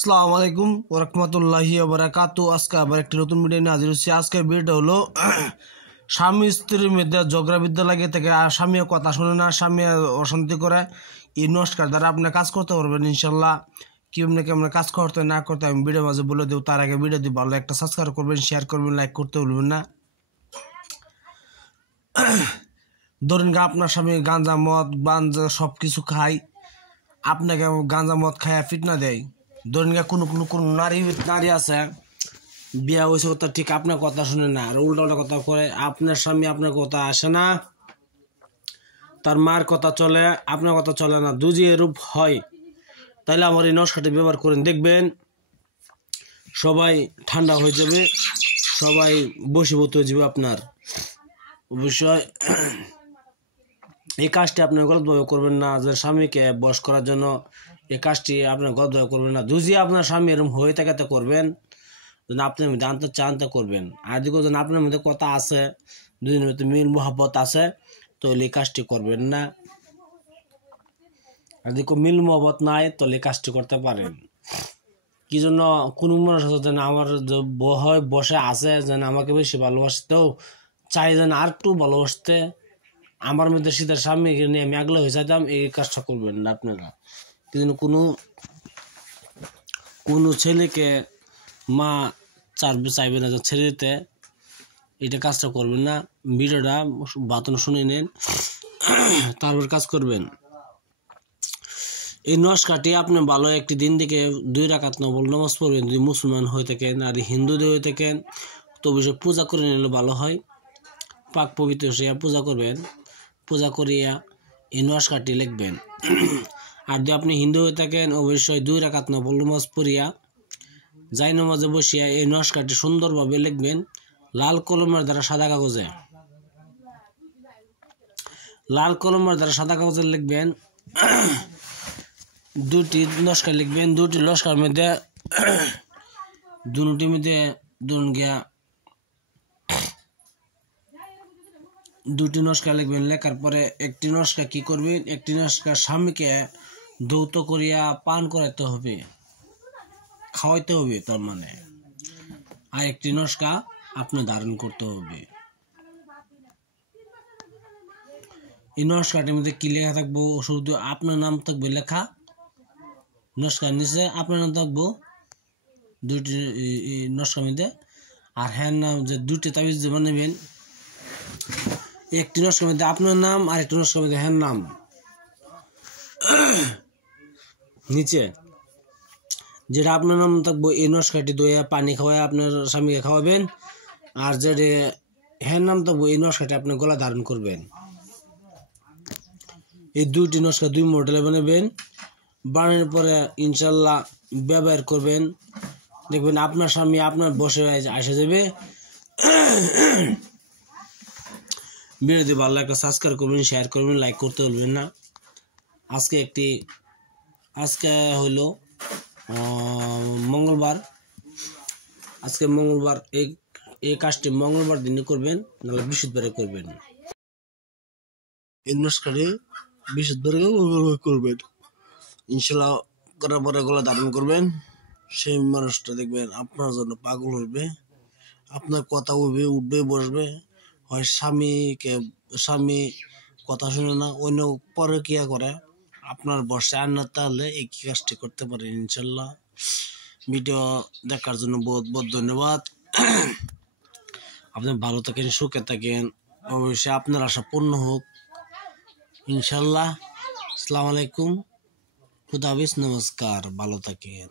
আসসালামু আলাইকুম ওয়া রাহমাতুল্লাহি ওয়া বারাকাতুহু। আজকে আবার একটি নতুন ভিডিও নিয়ে হাজির হচ্ছি। আজকের ভিডিওটা হলো স্বামী স্ত্রীর মধ্যে ঝগড়া বিদ্যা লাগে থেকে আর স্বামীর কথা শুনে না, স্বামী অশান্তি করে। এই নস্কার দ্বারা আপনি কাজ করতে পারবেন ইনশাল্লাহ। কেমন কাজ করতে না করতে আমি ভিডিও মাঝে বলে দেব। তার আগে ভিডিও দিয়ে ভালো একটা সাবস্ক্রাইব করবেন, শেয়ার করবেন, লাইক করতে ভুলবেন না। ধরেন আপনার স্বামী গাঁজা মদ বাঞ্জা সব কিছু খায়, আপনাকে গাঁজা মদ খায় ফিটনা দেয়। ধরেন কোনো নারী আছে বিয়া হয়েছে, কথা ঠিক আপনার কথা শুনে না, আর উল্টা কথা করে। আপনার স্বামী আপনার কথা আসে না, তার মার কথা চলে, আপনার কথা চলে না, দুজি এরূপ হয়, তাহলে আমার এই নস্কাটি ব্যবহার করেন, দেখবেন সবাই ঠান্ডা হয়ে যাবে, সবাই বশীভূত হয়ে যাবে আপনার। অবশ্যই এই কাজটি আপনি গলতভাবে করবেন না, যে স্বামীকে বশ করার জন্য এই কাজটি আপনার গলতভাবে করবেন না। যদি আপনার স্বামী এরকম হয়ে থাকে তো করবেন, যদি আপনি জানতে চান তো করবেন। আর যদি আপনার মধ্যে কথা আছে, দুদিনের মধ্যে মিল মোহাব্বত আছে, তাহলে এই কাজটি করবেন না। আর যদি মিল মোহাব্বত নাই তাহলে এই কাজটি করতে পারেন। কি জন্য কোনো মানুষ আছে যেন আমার বসে আছে, যেন আমাকে বেশি ভালোবাসতেও চাই, যেন আর একটু ভালোবাসতে, আমার মধ্যে সীতার স্বামী নিয়ে আমি আগলে হয়ে যেতাম, এই কাজটা করবেন না আপনারা। কিন্তু কোনো ছেলেকে মা চাইবে না যে ছেলেতে, এটা কাজটা করবেন না। ভিডিওটা বাতন শুনে নেন, তারপর কাজ করবেন। এই নস্কাটি আপনি ভালো একটি দিন থেকে 2 রাকাত নফল নামাজ পড়বেন। যদি মুসলমান হয়ে থাকেন আর হিন্দু হয়ে থাকেন তো অবশ্যই পূজা করে নিলে ভালো হয়। পাক পবিত্র হইয়া পূজা করবেন, পূজা করিয়া এই নস্কাটি লিখবেন। আর যদি আপনি হিন্দু হয়ে থাকেন অবশ্যই 2 রাকাত নফল নামাজ পড়িয়া যাই নামাজে বসিয়া এই নস্কাটি সুন্দরভাবে লিখবেন, লাল কলমের দ্বারা সাদা কাগজে, লাল কলমের দ্বারা সাদা কাগজে লিখবেন। 2টি নস্কা লিখবেন, 2টি নস্কার মধ্যে দুটির মধ্যে দুটি নস্কা লিখবেন। লেখার পরে একটি নস্কা কি করবেন, একটি নস্কা স্বামীকে ধৌত করিয়া পান করাইতে হবে, খাওয়াইতে হবে তার মানে। আর একটি নস্কা আপনি ধারণ করতে হবে। এই নস্কাটির মধ্যে কি লেখা থাকবো, শুধু আপনার নাম থাকবে লেখা, নস্কার নিচে আপনার নাম থাকবো 2টি নস্কার মধ্যে। আর হ্যাঁ নাম যে 2টি তাবিজ যে বানাবেন, একটি নস্কার মধ্যে আপনার নাম আর একটি নস্কার মধ্যে হ্যাঁ নাম। নিচে যেটা আপনার নাম থাকবো এই নস্কাটি দইয়া পানি খাওয়ায় আপনার স্বামীকে খাওয়াবেন, আর যেটা হ্যাঁ নাম থাকবো এই নস্কাটি আপনি গলা ধারণ করবেন। এই 2টি নস্কা 2 মডেলে বানাবেন। বানানোর পরে ইনশাল্লাহ ব্যবহার করবেন, দেখবেন আপনার স্বামী আপনার বসে আসা যাবে। ভিডিওটি ভালো একটা সাবস্ক্রাইব করবেন, শেয়ার করবেন, লাইক করতে ভুলবেন না। আজকে হলো মঙ্গলবার, আজকে মঙ্গলবার, এই কাজটি মঙ্গলবার দিনে করবেন, নাহলে বৃহস্পতিবারে করবেন। এই নস্কাটি বৃহস্পতিবারে করবেন ইনশাল্লাহ। করার পরে গলা ধারণ করবেন, সেই মানুষটা দেখবেন আপনার জন্য পাগল হবে, আপনার কথা উঠবে বসবে। হয় স্বামী কথা শুনে না, অন্য পরকীয়া করে, আপনার বসে আর না, তাহলে এই কাজটি করতে পারেন ইনশাল্লাহ। ভিডিও দেখার জন্য বহুত বহুত ধন্যবাদ। আপনি ভালো থাকেন, সুখে থাকেন, অবশ্যই আপনার আশা পূর্ণ হোক ইনশাল্লাহ। আসসালামু আলাইকুম, খুদা হাফেজ, নমস্কার, ভালো থাকেন।